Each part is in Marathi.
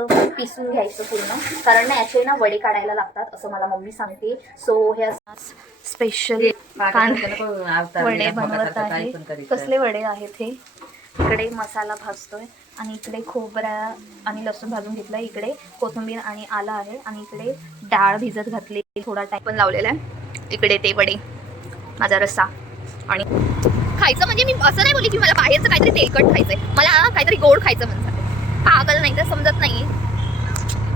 असं पिसून घ्यायचं पूर्ण, कारण ना याचे ना वडे काढायला लागतात असं मला मम्मी सांगते. सो हे स्पेशल वडे बनवत आहे. कसले वडे आहेत हे? इकडे मसाला भाजतोय आणि इकडे खोबरा आणि लसूण भाजून घेतलं, इकडे कोथिंबीर आणि आलं आहे आणि इकडे डाळ भिजत घातली, थोडा टाइम पण लावलेला आहे. इकडे ते वडे, माझा रस्सा. आणि खायचं म्हणजे मी असं नाही बोलली की मला बाहेरचं काहीतरी तेलकट खायचंय, मला काहीतरी गोड खायचं म्हणतात. पागल नाही तर समजत नाहीये.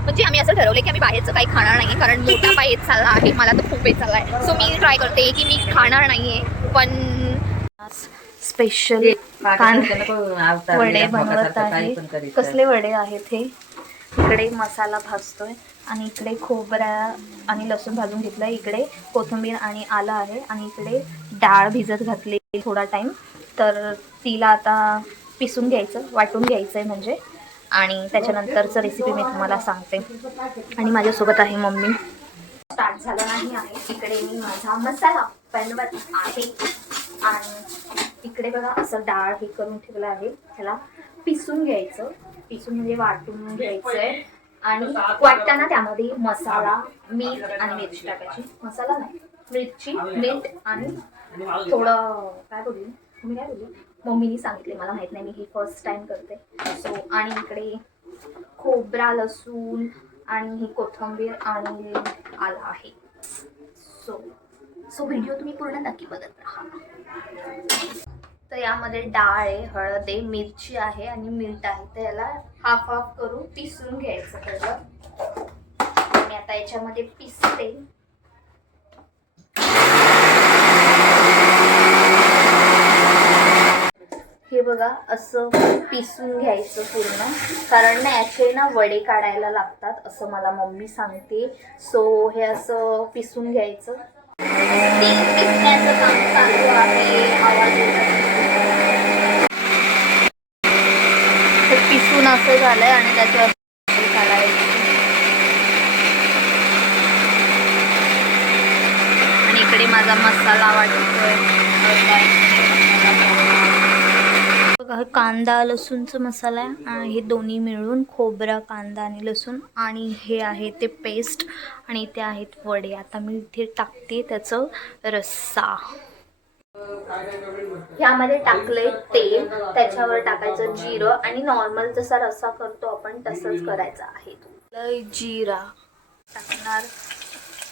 म्हणजे आम्ही असं ठरवलं की आम्ही बाहेरचं काही खाणार नाहीये, कारण मोठा पाय येत चालला आहे, मला तर खूप येत चालला आहे. सो मी ट्राय करते की मी खाणार नाहीये, पण स्पेशल वडे बनवत आहे. कसले वडे आहेत हे? इकडे मसाला भाजतोय आणि इकडे खोबरा आणि लसूण भाजून घेतलं, इकडे कोथिंबीर आणि आलं आहे आणि इकडे डाळ भिजत घातली थोडा टाइम, तर तिला आता पिसून घ्यायचं, वाटून घ्यायचं आहे म्हणजे. आणि त्याच्यानंतरचं रेसिपी मी तुम्हाला सांगते. आणि माझ्यासोबत आहे मम्मी. स्टार्ट झालं नाही आहे. इकडे मी माझा मसाला बनवत आहे आणि इकडे बघा असं डाळ हे करून ठेवलं आहे. ह्याला पिसून घ्यायचं, पिसून म्हणजे वाटून घ्यायचंय. आणि वाटताना त्यामध्ये मसाला, मीठ आणि मिरची टाकायची. मसाला नाही, मिरची, मीठ आणि थोडं काय बोलली मी, काय बोलली मम्मीनी सांगितले, मला माहित नाही, मी ही फर्स्ट टाइम करते. सो आणि इकडे खोबरा, लसूण आणि ही कोथिंबीर आणि आलं आहे. सो व्हिडिओ तुम्ही पूर्ण नक्की बघत राहा. तर यामध्ये डाळ आहे, हळद आहे, मिरची आहे आणि मीठ आहे. तर याला हाफ हाफ करून पिसून घ्यायचं पहिलं. आणि आता याच्यामध्ये पिसते. हे बघा असं पिसून घ्यायचं पूर्ण, कारण ना याचे ना वडे काढायला लागतात असं मला मम्मी सांगते. सो हे असं पिसून घ्यायचं. पिसण्याचं काम चालू आहे, आवाज पिसून असं झालंय आणि त्याच्यावर काढायचं. आणि इकडे माझा मसाला वाटतोय, कांदा लसूणचा मसाला आहे आणि हे दोन्ही मिळून खोबरा, कांदा आणि लसूण, आणि हे आहे ते पेस्ट, आणि इथे आहेत वडे. आता मी इथे टाकते त्याचं रस्सा. ह्यामध्ये टाकलंय तेल, त्याच्यावर टाकायचं जिरं आणि नॉर्मल जसा रस्सा करतो आपण तसंच करायचं आहे. जिरा टाकणार,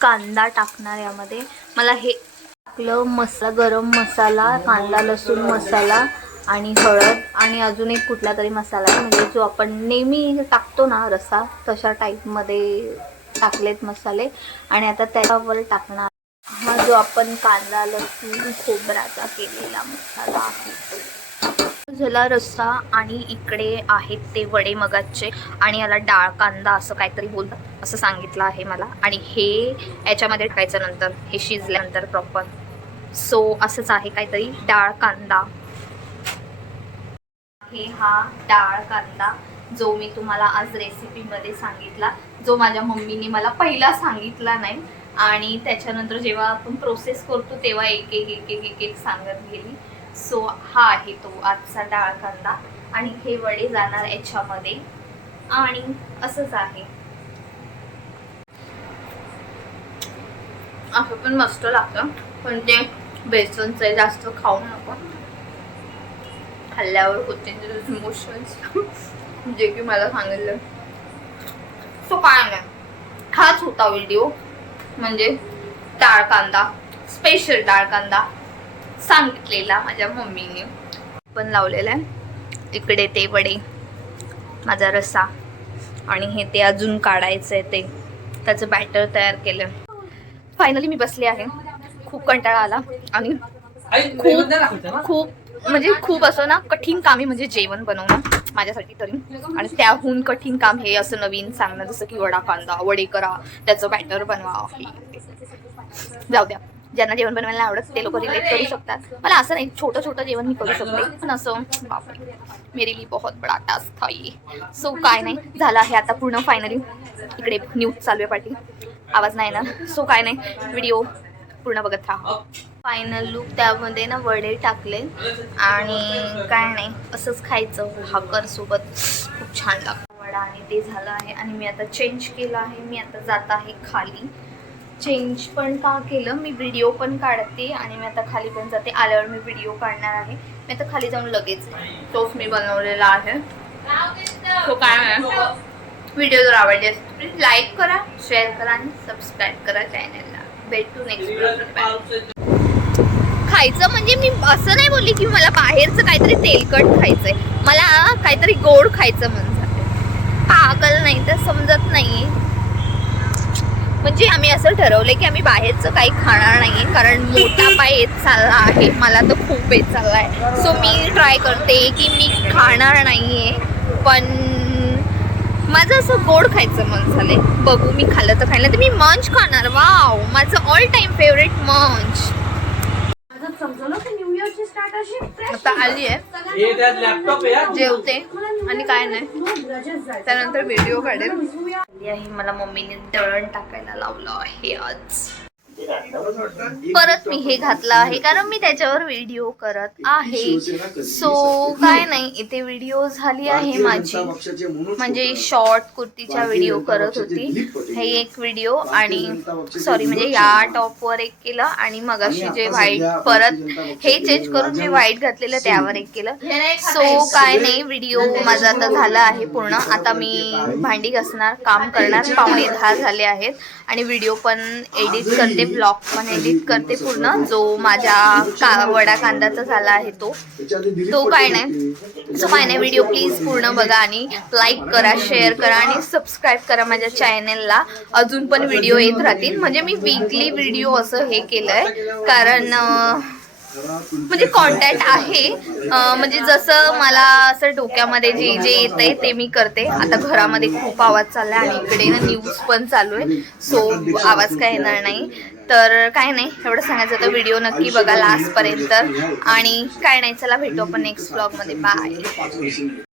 कांदा टाकणार यामध्ये. मला हे टाकलं मसाला, गरम मसाला, कांदा लसूण मसाला आणि हळद आणि अजून एक कुठला तरी मसाला आहे, म्हणजे जो आपण नेहमी टाकतो ना रस्सा तशा टाईपमध्ये टाकलेत मसाले. आणि आता त्याच्यावर टाकणार हा जो आपण कांदा लसूण खोबऱ्याचा केलेला मसाला आहे, झाला रस्सा. आणि इकडे आहेत ते वडे मगाचे, आणि याला डाळ कांदा असं काहीतरी बोलतात असं सांगितलं आहे मला. आणि हे याच्यामध्ये टाकायचं नंतर, हे शिजल्यानंतर प्रॉपर. सो असंच आहे काहीतरी डाळ कांदा. हे हा डाळ कांदा जो मी तुम्हाला आज रेसिपीमध्ये सांगितला, जो माझ्या मम्मीने मला पहिला सांगितला नाही, आणि त्याच्यानंतर जेव्हा आपण प्रोसेस करतो तेव्हा एक एक एक एक एक एक सांगत गेली. सो हा आहे तो आजचा डाळ कांदा. आणि हे वडे जाणार याच्यामध्ये, आणि असंच आहे. असं पण मस्त लागतं, पण ते बेसनचं आहे, जास्त खाऊ नको, खाल्ल्यावर होते इमोशन्स जे की मला सांगितलं. सो काय नाही, हाच होता व्हिडिओ, म्हणजे डाळ कांदा, स्पेशल डाळ कांदा सांगितलेला माझ्या मम्मीने. पण लावलेला आहे इकडे ते वडे, माझा रस्सा, आणि हे ते अजून काढायचं आहे, ते त्याचं बॅटर तयार केलं. फायनली मी बसले आहे, खूप कंटाळा आला आणि खूप म्हणजे खूप असं ना कठीण काम आहे म्हणजे जेवण बनवणं माझ्यासाठी तरी. आणि त्याहून कठीण काम हे असं नवीन सांगणं, जसं की वडा कांदा, वडे करा, त्याचं बॅटर बनवा. जाऊ द्या, ज्यांना जेवण बनवायला आवडत ते लोक रिलेट करू शकतात. मला असं नाही, छोटं छोटं जेवण मी करू शकते, पण असं बापरे मेरे लिए बहुत बडा टास्क था ये. सो काय नाही, झालं आहे आता पूर्ण फायनली. इकडे न्यूज चालू आहे पाठी, आवाज नाही ना. सो काय नाही, व्हिडिओ पूर्ण बघत राहा. फायनल लुक, त्यामध्ये ना वडे टाकले आणि काय नाही असंच खायचं भाकर सोबत, खूप छान लागतं वडा आणि ते झालं आहे आणि मी आता चेंज केलं आहे. मी आता जात आहे खाली. चेंज पण का केलं, मी व्हिडिओ पण काढते आणि मी आता खाली पण जाते. आल्यावर मी व्हिडिओ काढणार आहे. मी आता खाली जाऊन लगेच तोच मी बनवलेला आहे. तो काय आहे, व्हिडिओ जर आवडले असेल प्लीज लाईक करा, शेअर करा आणि सबस्क्राईब करा चॅनलला. भेटू नेक्स्ट व्हिडिओ. खायचं म्हणजे मी असं नाही बोलली की मला बाहेरचं काहीतरी तेलकट खायचंय, मला काहीतरी गोड खायचं म्हणून झालंय. पागल नाही तर समजत नाही. म्हणजे आम्ही असं ठरवलंय की आम्ही बाहेरचं काही खाणार नाहीये, कारण मोटापा येत चालला आहे, मला तर खूप येत चालला आहे. सो मी ट्राय करते की मी खाणार नाहीये, पण माझं असं गोड खायचं मन झालंय. बघू, मी खाल्लं तर खाल्लं तर मी मंच खाणार. वाव, माझं ऑल टाइम फेवरेट मंच. आता आली आहे, जेवते आणि काय नाही, त्यानंतर व्हिडिओ काढेल. मला मम्मीने दळण टाकायला लावलं आहे आज. परत मी हे घातलं आहे कारण मी त्याच्यावर व्हिडिओ करत आहे. सो काय नाही, इथे व्हिडिओ झाली आहे माझी, म्हणजे शॉर्ट कुर्तीच्या व्हिडिओ करत होती. हे एक व्हिडिओ आणि सॉरी म्हणजे या टॉपवर एक केलं आणि मगाशी जे व्हाईट परत हे चेंज करून जे व्हाईट घातलेलं त्यावर एक केलं. सो काय नाही, व्हिडिओ माझा आता झाला आहे पूर्ण. आता मी भांडी घासणार, काम करणार. 9:45 झाले आहेत आणि व्हिडिओ पण एडिट करते, ब्लॉग पण एडिट करते पूर्ण. जो माझ्या वडा कांदाचा झाला आहे तो काय नाही. सो काय नाही, व्हिडिओ प्लीज पूर्ण बघा आणि लाईक करा, शेअर करा आणि सबस्क्राईब करा माझ्या चॅनलला. अजून पण व्हिडिओ येत राहतील. म्हणजे मी वीकली व्हिडिओ असं हे केलंय कारण म्हणजे कॉन्टॅक्ट आहे, म्हणजे जसं मला असं डोक्यामध्ये जे जे येतंय ते मी करते. आता घरामध्ये खूप आवाज चाललाय आणि इकडे ना न्यूज पण चालू आहे, सो आवाज काय येणार नाही. तर काय नाही, एवढं सांगायचं तर व्हिडिओ नक्की बघा लास्ट पर्यंत. आणि काय नाही, चला भेटू आपण नेक्स्ट ब्लॉग मध्ये. बाय.